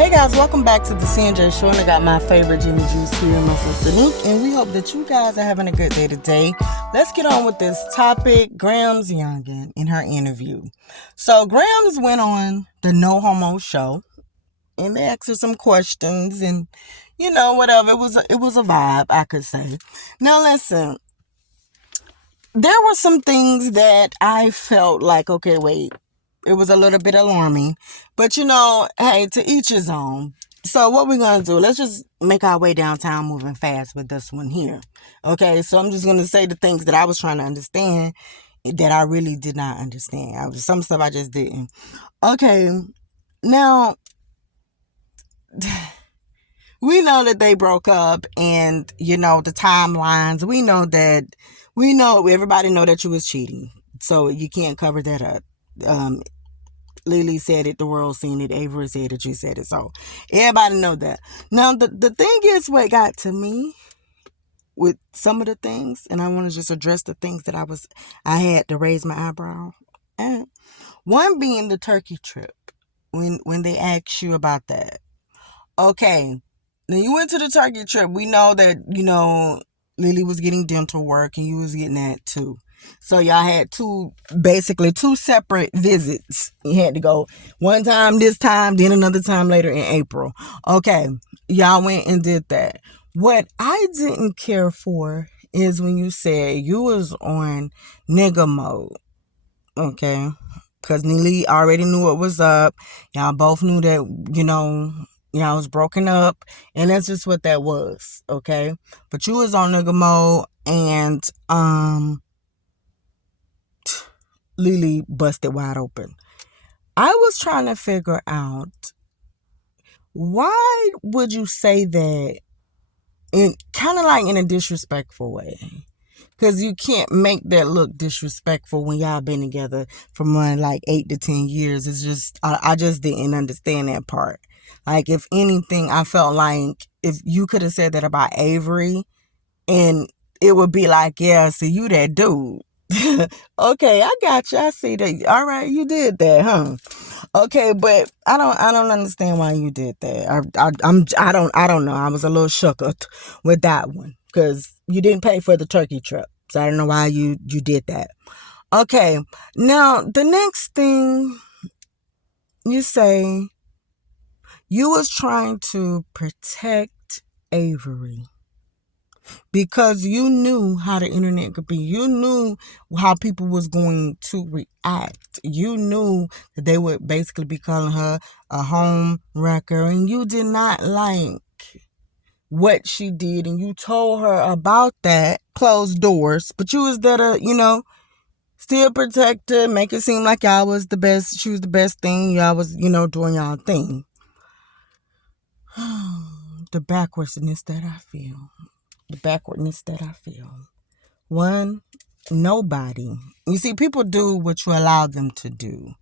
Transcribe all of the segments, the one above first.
Hey guys, welcome back to the CNJ Show, and I got my favorite Jimmy Juice here, my sister Nick, and we hope that you guys are having a good day today. Let's get on with this topic. Gramz Youngn in her interview. So Gramz went on the No Homo show, and they asked her some questions, and whatever. It was a vibe, I could say. Now listen, there were some things that I felt like, okay, wait. It was a little bit alarming. But, hey, to each his own. So what we're going to do, let's just make our way downtown moving fast with this one here. Okay, so I'm just going to say the things that I was trying to understand that I really did not understand. Some stuff I just didn't. Okay, now, we know that they broke up and, the timelines. We know everybody know that you was cheating. So you can't cover that up. Leelee said it, the world seen it, Avery said it, you said it, so everybody know that. Now the thing is, what got to me with some of the things, and I want to just address the things that I had to raise my eyebrow at. One being the turkey trip, when they asked you about that. Okay, now you went to the turkey trip. We know that Leelee was getting dental work and you was getting that too. So y'all had two separate visits. You had to go one time this time, then another time later in April. Okay, y'all went and did that. What I didn't care for is when you said you was on nigga mode. Okay, because Leelee already knew what was up. Y'all both knew that, y'all was broken up, and that's just what that was. Okay, but you was on nigga mode, and Leelee busted wide open. I was trying to figure out, why would you say that in kind of like in a disrespectful way? Because you can't make that look disrespectful when y'all been together for more than like 8 to 10 years. It's just, I just didn't understand that part. Like, if anything, I felt like if you could have said that about Avery, and it would be like, yeah, so you that dude. Okay, I got you. I see that. All right, you did that, huh? Okay, but I don't understand why you did that. I don't know. I was a little shook with that one because you didn't pay for the turkey trip, so I don't know why you did that. Okay, now the next thing you say, you was trying to protect Avery. Because you knew how the internet could be. You knew how people was going to react. You knew that they would basically be calling her a home wrecker. And you did not like what she did. And you told her about that, closed doors. But you was there to, still protect her, make it seem like y'all was the best. She was the best thing. Y'all was, doing y'all thing. The backwardness that I feel. One, nobody. You see, people do what you allow them to do.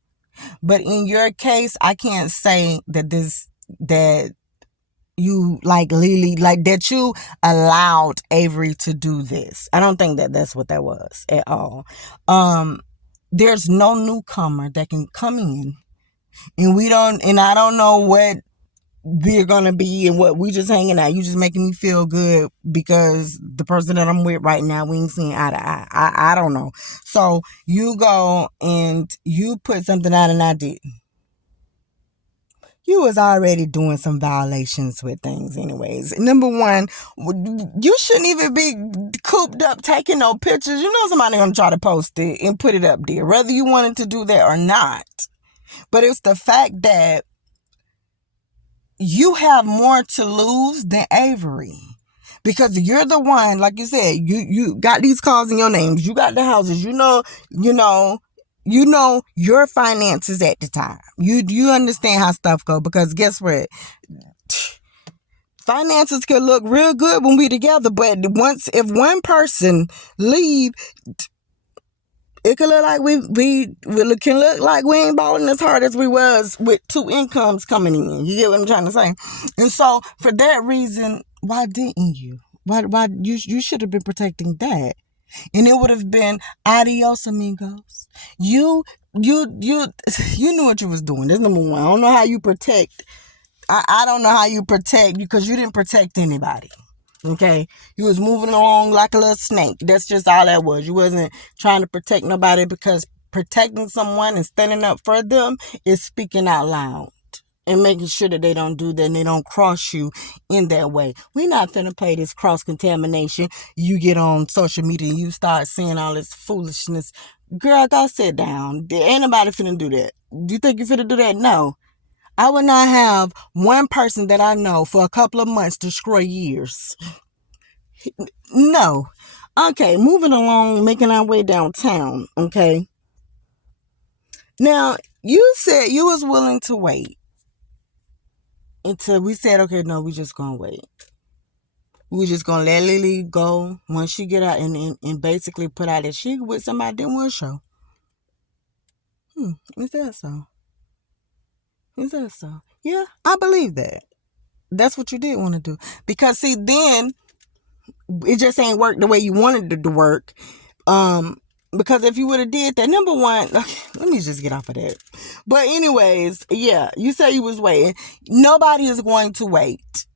But in your case, I can't say that you like Leelee, like that you allowed Avery to do this. I don't think that that's what that was at all. There's no newcomer that can come in, and I don't know what we're gonna be and what we just hanging out. You just making me feel good because the person that I'm with right now, we ain't seeing eye to eye. I don't know. So you go and you put something out and I didn't. You was already doing some violations with things anyways. Number one, you shouldn't even be cooped up taking no pictures. Somebody gonna try to post it and put it up there, whether you wanted to do that or not. But it's the fact that you have more to lose than Avery, because you're the one, like you said, you got these cars in your names, you got the houses, you know your finances at the time. You understand how stuff go, because guess what? Finances can look real good when we together, but if one person leave, it can look like we ain't balling as hard as we was with two incomes coming in. You get what I'm trying to say? And so for that reason, why didn't you? Why you should have been protecting that. And it would have been adios, amigos. You knew what you was doing. That's number one. I don't know how you protect I don't know how you protect, because you didn't protect anybody. Okay, you was moving along like a little snake. That's just all that was. You wasn't trying to protect nobody, because protecting someone and standing up for them is speaking out loud and making sure that they don't do that and they don't cross you in that way. We're not finna play this cross contamination. You get on social media and you start seeing all this foolishness. Girl, go sit down. Ain't nobody finna do that. Do you think you finna do that? No. I would not have one person that I know for a couple of months destroy years. No. Okay, moving along, making our way downtown. Okay. Now, you said you was willing to wait until we said, okay, no, we just gonna wait. We just gonna let leelee go once she get out and basically put out that she with somebody didn't want to show. Is that so? Is that so? Yeah, I believe that. That's what you did want to do. Because see, then it just ain't worked the way you wanted it to work. Because if you would have did that, number one, okay, let me just get off of that. But anyways, yeah, you say you was waiting. Nobody is going to wait.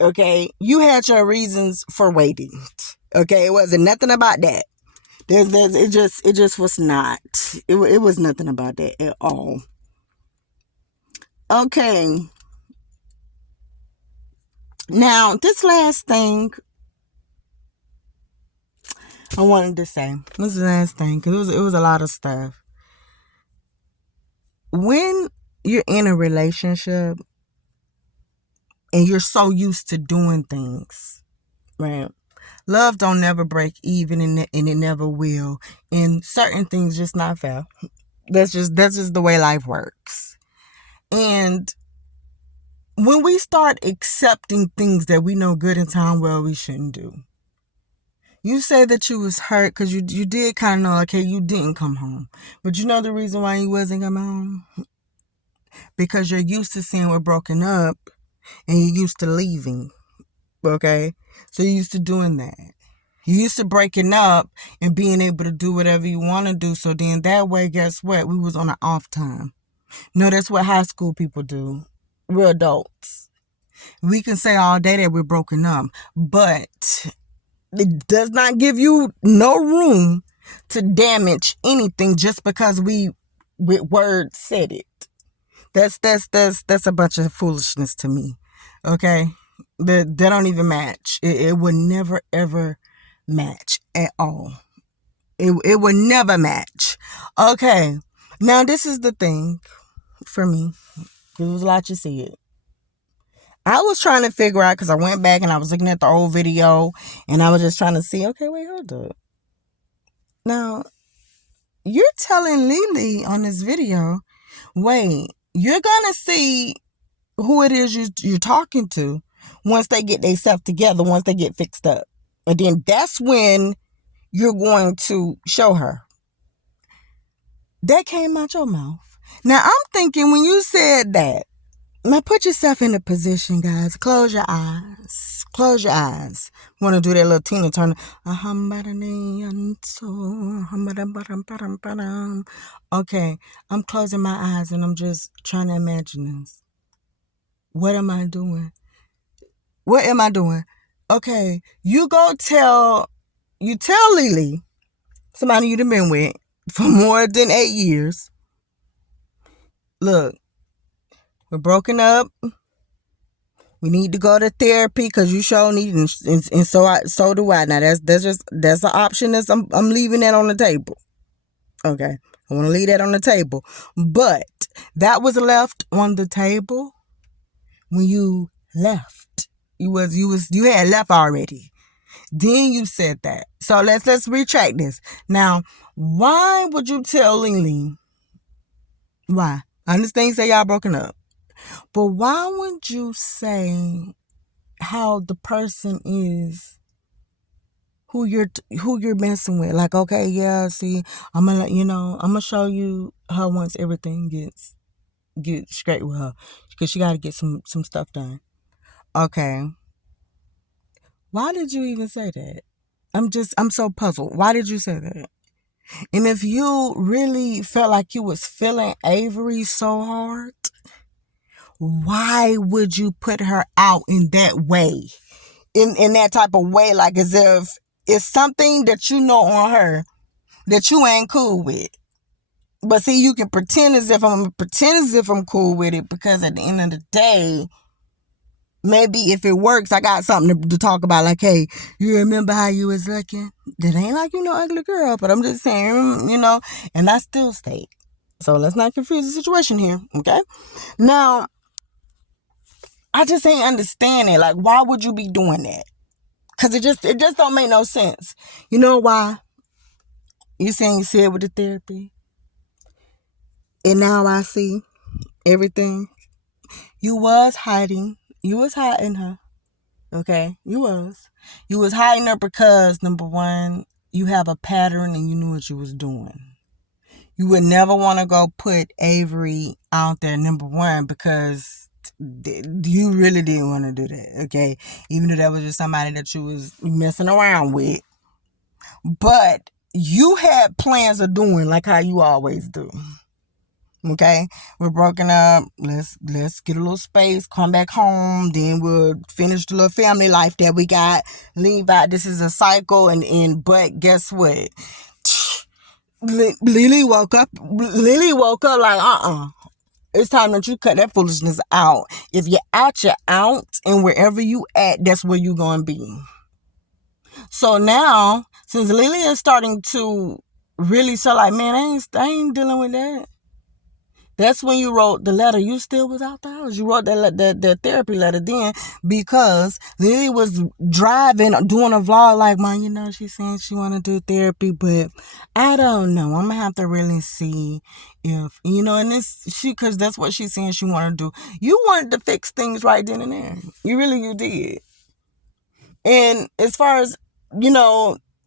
Okay, you had your reasons for waiting. Okay, it wasn't nothing about that. It just was not. It was nothing about that at all. Okay. Now, this last thing I wanted to say. This is the last thing, because it was a lot of stuff. When you're in a relationship and you're so used to doing things, right? Love don't never break even, and it never will. And certain things just not fair. That's just the way life works. And when we start accepting things that we know good and time well we shouldn't do. You say that you was hurt because you did kind of know, okay, you didn't come home. But you know the reason why you wasn't coming home? Because you're used to seeing we're broken up and you're used to leaving. Okay? So you're used to doing that. You're used to breaking up and being able to do whatever you want to do. So then that way, guess what? We was on an off time. No, that's what high school people do. We're adults. We can say all day that we're broken up, but it does not give you no room to damage anything just because we with words said it. That's a bunch of foolishness to me. Okay? They don't even match. It would never ever match at all. It would never match. Okay. Now this is the thing for me. There was a lot you said. I was trying to figure out, because I went back and I was looking at the old video and I was just trying to see, okay, wait, hold up. Now, you're telling leelee on this video, wait, you're going to see who it is you're talking to once they get themselves together, once they get fixed up. And then that's when you're going to show her. That came out your mouth. Now, I'm thinking when you said that, now put yourself in a position, guys. Close your eyes. Close your eyes. Want to do that little Tina Turner. Okay, I'm closing my eyes and I'm just trying to imagine this. What am I doing? What am I doing? Okay, you tell leelee, somebody you've been with for more than 8 years. Look, we're broken up. We need to go to therapy because you sure need, and so do I. Now that's an option. I'm leaving that on the table. Okay, I want to leave that on the table. But that was left on the table when you left. You had left already. Then you said that. So let's retract this. Now, why would you tell leelee? Why? I understand you say y'all broken up. But why would you say how the person is who you're messing with? Like, okay, yeah, see, I'm gonna show you her once everything get straight with her, because she got to get some stuff done. Okay. Why did you even say that? I'm so puzzled. Why did you say that? And if you really felt like you was feeling Avery so hard, why would you put her out in that way? In that type of way, like as if it's something that you know on her that you ain't cool with. But see, you can pretend as if I'm cool with it, because at the end of the day, maybe if it works, I got something to talk about. Like, hey, you remember how you was looking? That ain't like you no ugly girl, but I'm just saying, and I still stayed. So let's not confuse the situation here, okay? Now, I just ain't understanding. Like, why would you be doing that? Because it just don't make no sense. You know why? You saying you said with the therapy, and now I see everything. You was hiding. You was hiding her. Okay? You was. You was hiding her because, number one, you have a pattern and you knew what you was doing. You would never want to go put Avery out there, number one, because you really didn't want to do that, okay? Even though that was just somebody that you was messing around with. But you had plans of doing like how you always do. Okay, we're broken up. Let's get a little space, come back home, then we'll finish the little family life that we got. Leave out. This is a cycle, and but guess what? Leelee woke up. Leelee woke up like, it's time that you cut that foolishness out. If you're out, you're out, and wherever you at, that's where you gonna be. So now, since Leelee is starting to really show like, man, I ain't dealing with that. That's when you wrote the letter. You still was out the house. You wrote that therapy letter then, because Lily was driving, doing a vlog like, Mom, she's saying she want to do therapy, but I don't know. I'm going to have to really see if, and because that's what she's saying she want to do. You wanted to fix things right then and there. You did. And as far as,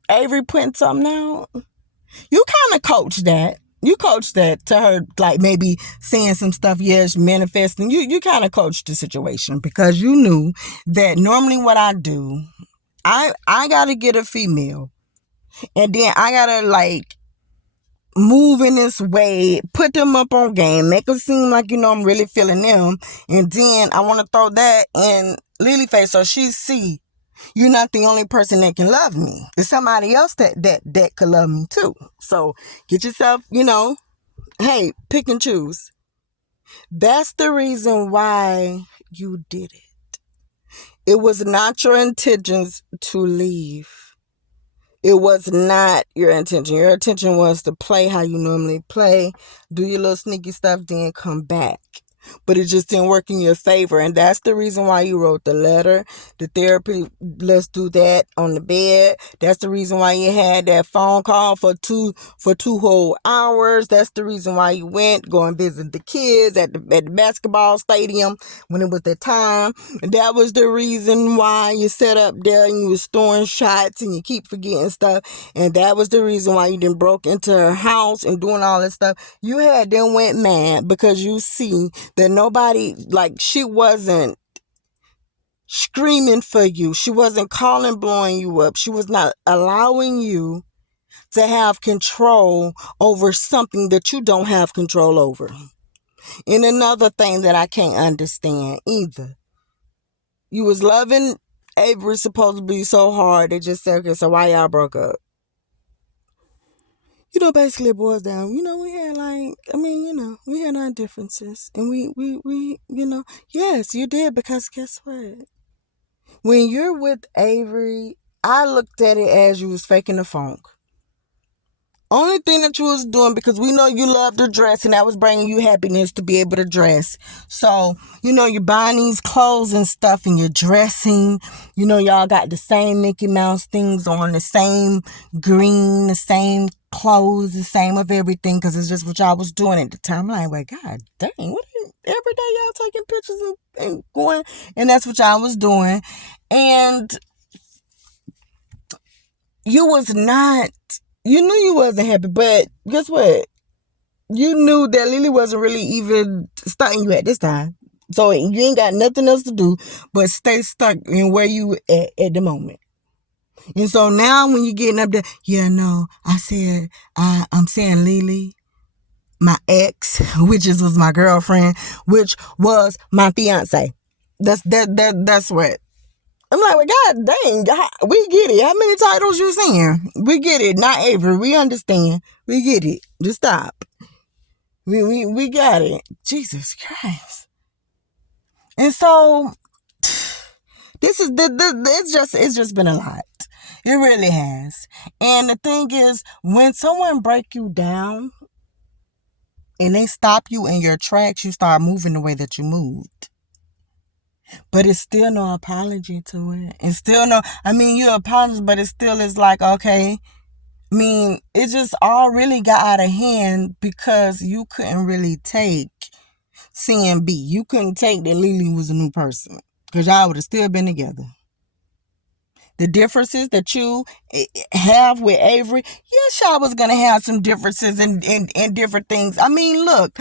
Avery putting something out, you kind of coached that. You coached that to her, like maybe saying some stuff, yes, manifesting. You kind of coached the situation, because you knew that normally what I do, I got to get a female, and then I got to like move in this way, put them up on game, make them seem like, I'm really feeling them. And then I want to throw that in Lily face so she see you're not the only person that can love me. There's somebody else that could love me too. So get yourself, hey, pick and choose. That's the reason why you did it. It was not your intentions to leave. It was not your intention. Your intention was to play how you normally play, do your little sneaky stuff, then come back. But it just didn't work in your favor. And that's the reason why you wrote the letter, the therapy, let's do that on the bed. That's the reason why you had that phone call for two whole hours. That's the reason why you went, go and visit the kids at the basketball stadium when it was the time. That was the reason why you sat up there and you was throwing shots and you keep forgetting stuff. And that was the reason why you done broke into her house and doing all that stuff. You had them went mad because you see that nobody, like, she wasn't screaming for you. She wasn't calling, blowing you up. She was not allowing you to have control over something that you don't have control over. And another thing that I can't understand either. You was loving Avery supposedly so hard, they just said, okay, so why y'all broke up? Basically it boils down, we had we had our differences. And we yes, you did, because guess what? When you're with Avery, I looked at it as you was faking the funk. Only thing that you was doing, because we know you love to dress, and that was bringing you happiness to be able to dress. So, you're buying these clothes and stuff, and you're dressing. Y'all got the same Mickey Mouse things on, the same green, the same clothes, the same of everything, because it's just what y'all was doing at the time. I'm like, well, God dang, every day y'all taking pictures and going, and that's what y'all was doing. And you was not, you knew you wasn't happy, but guess what? You knew that Lily wasn't really even starting you at this time. So you ain't got nothing else to do but stay stuck in where you at the moment. And so now when you're getting up there, I'm saying Lily, my ex, which was my girlfriend, which was my fiance. That's what. I'm like, well, God dang, we get it. How many titles you saying? We get it. Not Avery. We understand. We get it. Just stop. We got it. Jesus Christ. And so this is it's just been a lot. It really has. And the thing is, when someone break you down and they stop you in your tracks, you start moving the way that you moved. But it's still no apology to it. It's still you apologize, but it still is like, okay. It just all really got out of hand because you couldn't really take seeing B. You couldn't take that Leelee was a new person because y'all would have still been together. The differences that you have with Avery, yes, y'all was going to have some differences and different things. Look,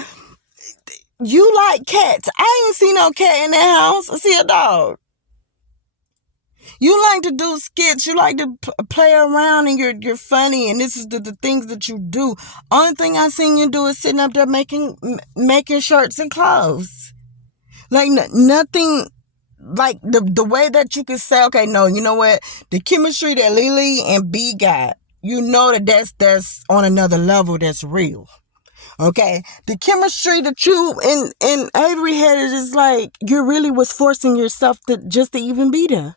you like cats. I ain't seen no cat in the house. I see a dog. You like to do skits. You like to play around and you're funny. And this is the things that you do. Only thing I seen you do is sitting up there making shirts and clothes. Like nothing like the way that you can say, okay, no, you know what? The chemistry that Leelee and B got, you know that's on another level that's real. Okay? The chemistry that you and Avery had is just like you really was forcing yourself to even be there.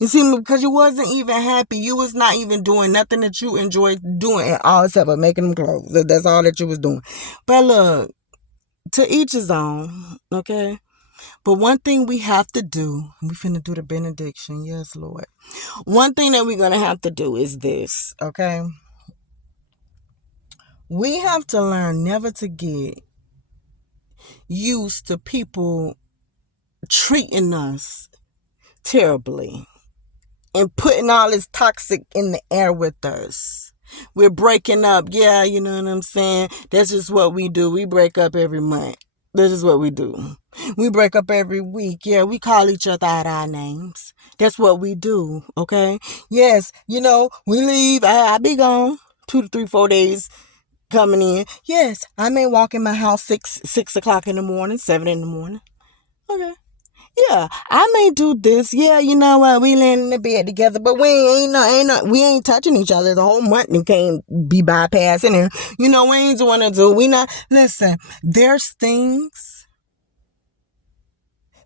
You see, because you wasn't even happy. You was not even doing nothing that you enjoyed doing at all except for making them clothes. That's all that you was doing. But look, to each his own, okay? But one thing we have to do, we finna do the benediction. Yes, Lord. One thing that we're going to have to do is this, okay? We have to learn never to get used to people treating us terribly. And putting all this toxic in the air with us. We're breaking up. Yeah, you know what I'm saying? That's just what we do. We break up every month. That's just what we do. We break up every week. Yeah, we call each other out our names. That's what we do, okay? Yes, we leave. I be gone 2 to 3, 4 days coming in. Yes, I may walk in my house 6 o'clock in the morning, 7 in the morning. Okay. Yeah, I may do this. Yeah, you know what? We laying in the bed together, but we ain't touching each other the whole month and can't be bypassing it. We ain't want to do. We not. Listen, there's things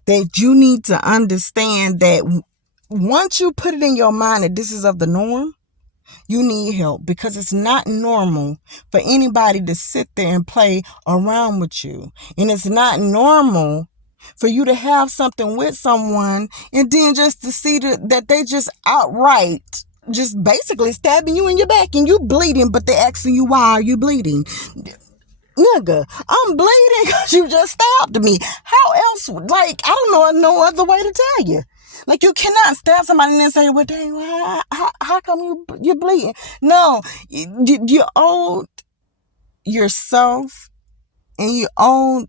that you need to understand that once you put it in your mind that this is of the norm, you need help because it's not normal for anybody to sit there and play around with you. And it's not normal for you to have something with someone and then just to see that they just outright just basically stabbing you in your back and you bleeding, but they're asking you, why are you bleeding? Nigga, I'm bleeding because you just stabbed me. How else? I don't know no other way to tell you. You cannot stab somebody and then say, well, dang, how come you're bleeding? No, you owed yourself and you owed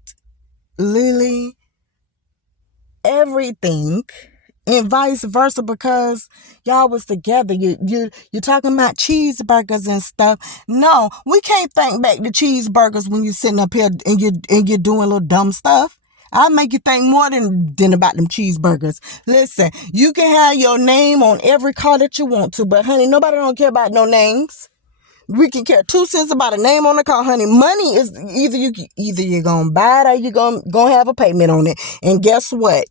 Leelee everything and vice versa because y'all was together. You're talking about cheeseburgers and stuff. No, we can't think back to cheeseburgers when you're sitting up here and you're doing little dumb stuff. I'll make you think more than about them cheeseburgers. Listen, you can have your name on every car that you want to, but honey, nobody don't care about no names. We can care 2 cents about a name on the car, honey. Money is either you're gonna buy it or you're gonna have a payment on it. And guess what?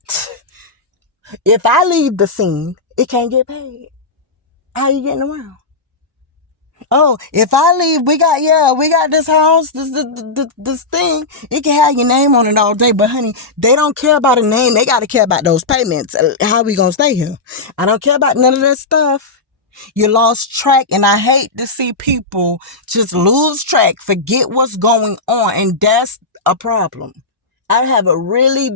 If I leave the scene, it can't get paid. How you getting around? Oh, if I leave, we got this house, this thing. It can have your name on it all day, but honey, they don't care about a name. They got to care about those payments. How we gonna stay here? I don't care about none of that stuff. You lost track, and I hate to see people just lose track, forget what's going on, and that's a problem. I have a really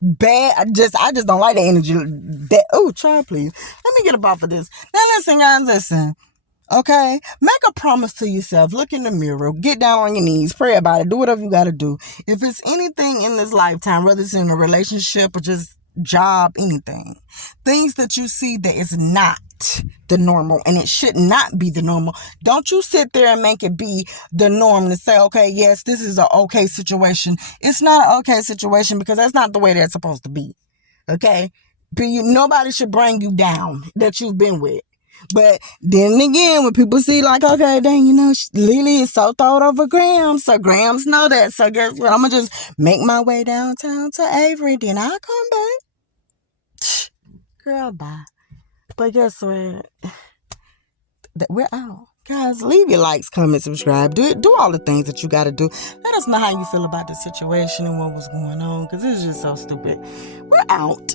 bad, I just don't like the energy. Try please. Let me get up off of this. Now listen, guys, listen. Okay? Make a promise to yourself. Look in the mirror. Get down on your knees. Pray about it. Do whatever you got to do. If it's anything in this lifetime, whether it's in a relationship or just job, anything, things that you see that is not the normal, and it should not be the normal. Don't you sit there and make it be the norm to say, okay, yes, this is an okay situation. It's not an okay situation because that's not the way that's supposed to be. Okay? But nobody should bring you down that you've been with. But then again, when people see like, okay, dang, leelee is so thought over Gramz, so Gramz know that. So guess what? I'm going to just make my way downtown to Avery, then I'll come back. Girl, bye. But guess what? We're out. Guys, leave your likes, comment, subscribe. Do all the things that you got to do. Let us know how you feel about the situation and what was going on, because it's just so stupid. We're out.